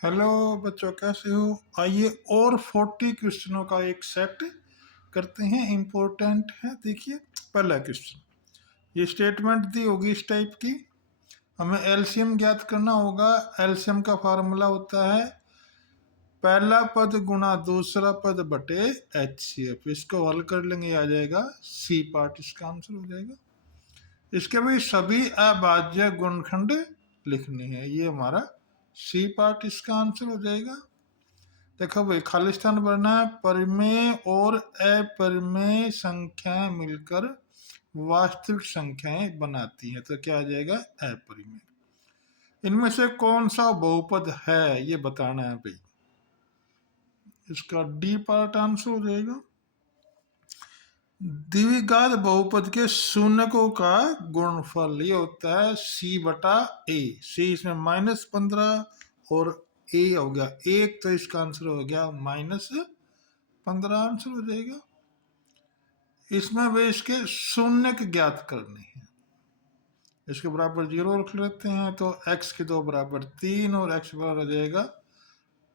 Hello बच्चों, कैसे हो? आइए और 40 क्वेश्चनों का एक सेट करते हैं। इम्पोर्टेंट है। देखिए, पहला क्वेश्चन, ये स्टेटमेंट दी होगी इस टाइप की। हमें एलसीएम ज्ञात करना होगा। एलसीएम का फार्मूला होता है पहला पद गुणा दूसरा पद बटे एचसीएफ। इसको हल कर लेंगे, आ जाएगा सी पार्ट, इसका आंसर हो जाएगा। इसके भी सभी अभाज्य गुणनखंड लिखने हैं, ये हमारा सी पार्ट इसका आंसर हो जाएगा। देखो भाई, खालिस्तान भरना है। परिमेय और अपरिमेय संख्याएं मिलकर वास्तविक संख्याएं बनाती हैं, तो क्या आ जाएगा? अपरिमेय। इनमें से कौन सा बहुपद है ये बताना है भाई। इसका डी पार्ट आंसर हो जाएगा। द्विघात बहुपद के शून्यकों का गुणनफल ये होता है सी बटा ए। सी इसमें -15 और ए हो गया 1, तो इसका आंसर हो गया -15 आंसर हो जाएगा। इसमें वे इसके शून्यक ज्ञात करने हैं। इसके बराबर 0 रख लेते हैं, तो x के 2 बराबर 3 और x बराबर हो जाएगा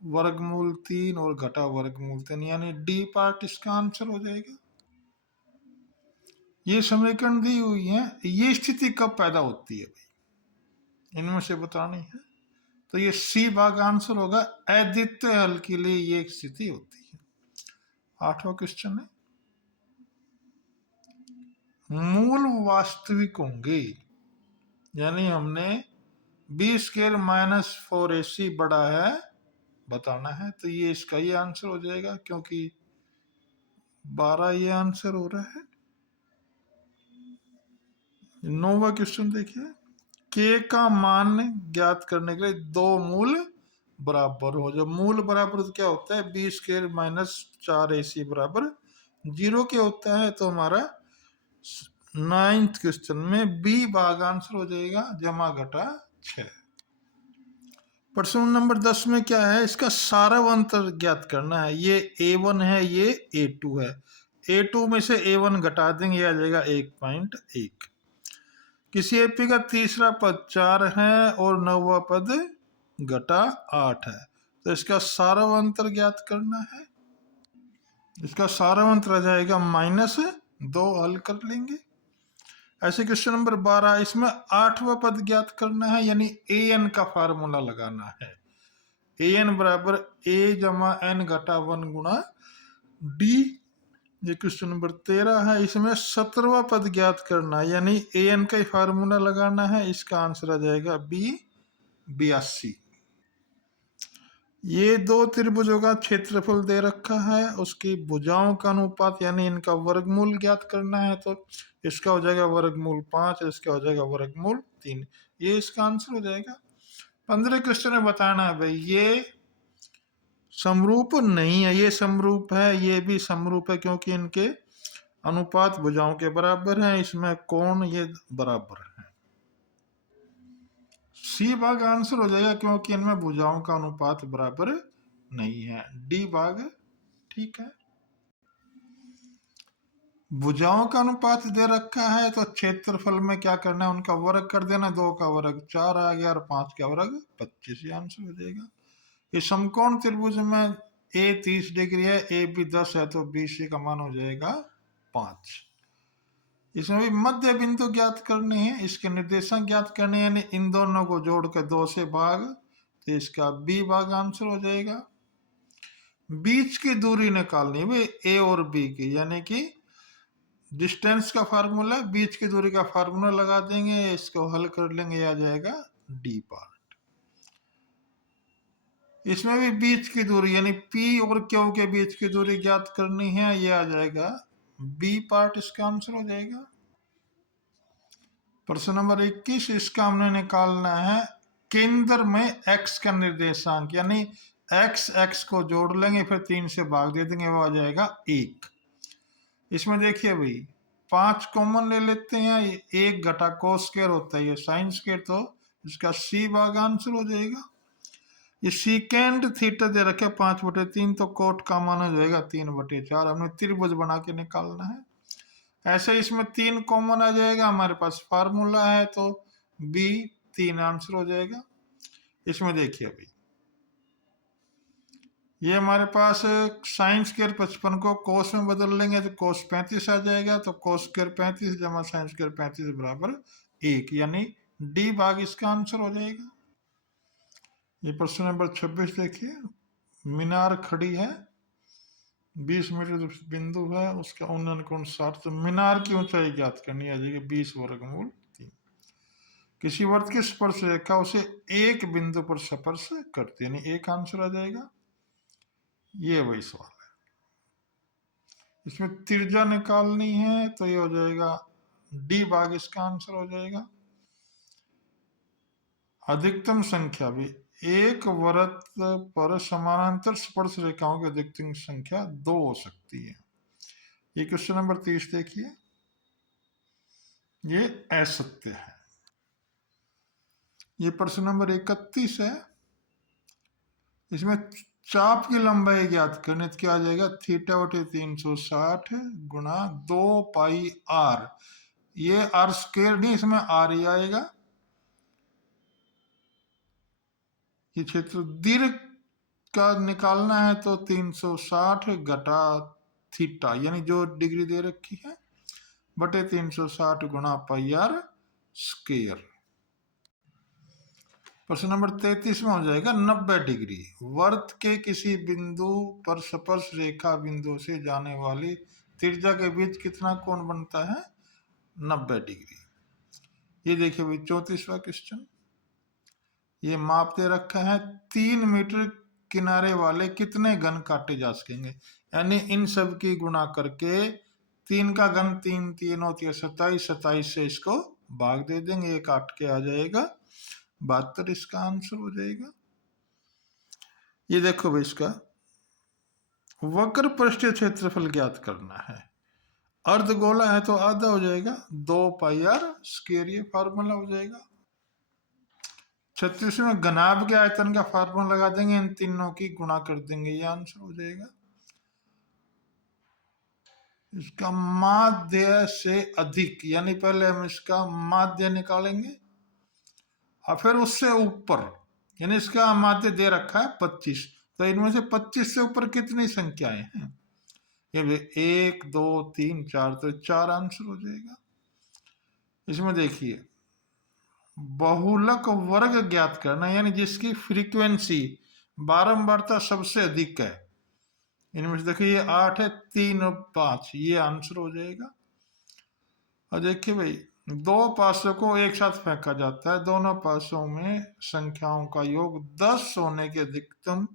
वर्गमूल 3 और घटा वर्गमूल 3, यानी डी पार्ट इसका आंसर हो जाएगा। ये समीकरण दी हुई है, ये स्थिति कब पैदा होती है भाई, इनमें से बतानी है। तो ये सी भाग आंसर होगा। अद्वितीय हल के लिए ये एक स्थिति होती है। 8वां क्वेश्चन है, मूल वास्तविक होंगे, यानी हमने बी स्क्वायर -4ac बड़ा है बताना है, तो ये इसका ही आंसर हो जाएगा, क्योंकि 12 ये आंसर हो रहा है। 9वां क्वेश्चन देखिए, के का मान ज्ञात करने के लिए दो मूल बराबर हो। जब मूल बराबर तो क्या होता है? बी स्क्वायर -4ac बराबर 0 के होता है, तो हमारा 9th क्वेश्चन में बी भाग आंसर हो जाएगा जमा घटा 6। प्रश्न नंबर 10 में क्या है? इसका सारांतर ज्ञात करना है। ये A1 है, ये A2 है। A2 में से A1 घटा देंगे, आ जाएगा 1.1। किसी एपी का तीसरा पद 4 है और 9वां पद घटा 8 है, तो इसका सारांतर ज्ञात करना है। इसका सारांतर आ जाएगा -2, हल कर लेंगे। ऐसे क्वेश्चन नंबर 12, इसमें 8वां पद ज्ञात करना है, यानी an का फार्मूला लगाना है। an बराबर a जमा n घटा 1 गुणा d। ये क्वेश्चन नंबर 13 है, इसमें 17वां पद ज्ञात करना है, यानी an का ही फार्मूला लगाना है। इसका आंसर आ जाएगा b 82। ये दो त्रिभुजों का क्षेत्रफल दे रखा है, उसकी भुजाओं का अनुपात यानी इनका वर्गमूल ज्ञात करना है, तो इसका हो जाएगा वर्गमूल 5, इसका हो जाएगा वर्गमूल 3। ये इसका आंसर हो जाएगा। 15 क्वेश्चन में बताना है भाई, ये समरूप नहीं है, ये समरूप है, ये भी समरूप है, क्योंकि इनके अनुपात भुजाओं के बराबर है। इसमें कोण ये बराबर है। सी भाग आंसर हो जाएगा, क्योंकि इनमें भुजाओं का अनुपात बराबर नहीं है। डी भाग ठीक है। भुजाओं का अनुपात दे रखा है, तो क्षेत्रफल में क्या करना है? उनका वर्ग कर देना। 2 का वर्ग 4 आ गया और 5 का वर्ग 25, ये आंसर हो जाएगा। ये समकोण त्रिभुज में ए 30 डिग्री है, ए भी 10 है, तो BC का मान हो जाएगा 5। इसमें भी मध्य बिंदु ज्ञात करने हैं, इसके निर्देशांक ज्ञात करने हैं, यानी इन दोनों को जोड़कर 2 से भाग, तो इसका बी भाग आंसर हो जाएगा। बीच की दूरी निकालनी है भाई ए और बी की, यानी कि डिस्टेंस का फार्मूला, बीच की दूरी का फार्मूला लगा देंगे, इसको हल कर लेंगे, आ जाएगा डी पार्ट। इसमें भी बीच की दूरी यानी P और Q के बीच की दूरी ज्ञात करनी है, ये आ जाएगा बी पार्ट, इसका आंसर हो जाएगा। प्रश्न नंबर 21, इसका हमने निकालना है केंद्र में x का निर्देशांक, यानी x को जोड़ लेंगे, फिर 3 से भाग दे देंगे, वो आ जाएगा 1। इसमें देखिए भाई, 5 कॉमन ले लेते हैं, 1 घटा कोस स्क्वायर होता है, ये साइन स्क्वायर, तो इसका सी भाग आंसर हो जाएगा। ये सीकेंड थीटा दे रखे 5/3, तो कोट का मान हो जाएगा 3/4। हमने त्रिभुज बना के निकालना है। ऐसे इसमें 3 कॉमन आ जाएगा, हमारे पास फार्मूला है, तो बी 3 आंसर हो जाएगा। इसमें देखिए अभी ये हमारे पास साइन स्क्वायर 55 को कोस में बदल लेंगे तो कोस 35 आ जाएगा, तो कोस स्क्वायर 35 जमा साइन स्क्वायर 35 बराबर 1, यानी डी भाग इसका आंसर हो जाएगा। ये प्रश्न नंबर 26 देखिए, मीनार खड़ी है, 20 मीटर बिंदु है, उसका उन्नयन कोण 60, तो मीनार की ऊंचाई ज्ञात करनी आ जाएगी 20 वर्गमूल 3। किसी वर्त की स्पर्श रेखा उसे एक बिंदु पर स्पर्श करती है, यानी एक आंसर आ जाएगा। ये वही सवाल है, इसमें त्रिज्या निकालनी है तो ये हो जाएगा डी भाग इसका आंसर हो जाएगा। अधिकतम संख्या भी, एक वृत्त पर समानांतर स्पर्श रेखाओं की अधिकतम संख्या 2 हो सकती है। ये क्वेश्चन नंबर 30 देखिए, ये असत्य है। ये प्रश्न नंबर 31 है, इसमें चाप की लंबाई ज्ञात करने तो क्या आ जाएगा, थीटा बटे 360 गुणा 2 पाई आर, ये आर स्क्वायर नहीं, इसमें आर ही आएगा। ये क्षेत्र दीर्घ का निकालना है तो 360 घटा थीटा, यानी जो डिग्री दे रखी है, बटे 360 गुणा पाई आर स्क्वायर। प्रश्न नंबर 33 में हो जाएगा 90 डिग्री, वर्त के किसी बिंदु पर स्पर्श रेखा बिंदु से जाने वाली त्रिज्या के बीच कितना कोण बनता है, 90 डिग्री। ये देखिए भाई 34वां क्वेश्चन, ये माप दे रखा है 3 मीटर किनारे वाले कितने घन काटे जा सकेंगे, यानी इन सब की गुणा करके 3 का घन 3 3 होती है 27, 27 से इसको भाग दे देंगे, ये काट के आ जाएगा 72, इसका आंसर हो जाएगा। ये देखो भाई, इसका वक्र पृष्ठीय क्षेत्रफल ज्ञात करना है, अर्धगोला है तो आधा हो जाएगा 2 पाई आर स्क्वायर, ये फार्मूला हो जाएगा। 36 में घनाभ के आयतन का फार्मूला लगा देंगे, इन तीनों की गुणा कर देंगे, ये आंसर हो जाएगा। इसका माध्य से अधिक, यानी पहले हम इसका माध्य निकालेंगे और फिर उससे ऊपर, यानी इसका माध्य दे रखा है 25, तो इनमें से 25 से ऊपर कितनी संख्याएं हैं, ये 1 2 3 4, तो 4 आंसर हो जाएगा। इसमें देखिए बहुलक वर्ग ज्ञात करना, यानी जिसकी फ्रीक्वेंसी बारंबारता सबसे अधिक है, इनमें से देखिए ये 8 है, 3 और 5, ये आंसर हो जाएगा। और देखिए भाई, दो पासों को एक साथ फेंका जाता है, दोनों पासों में संख्याओं का योग 10 होने की अधिकतम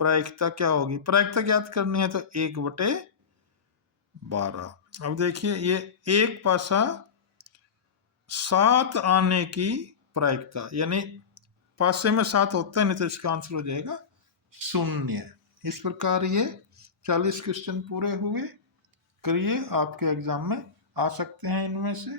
प्रायिकता क्या होगी, प्रायिकता ज्ञात करनी है तो 1/12। अब देखिए ये एक पासा 7 आने की प्रायिकता, यानी पासे में 7 होता है, नहीं तो इसका आंसर हो जाएगा 0। इस प्रकार ये 40 क्वेश्चन पूरे हुए, करिए, आपके एग्जाम में आ सकते हैं इनमें से।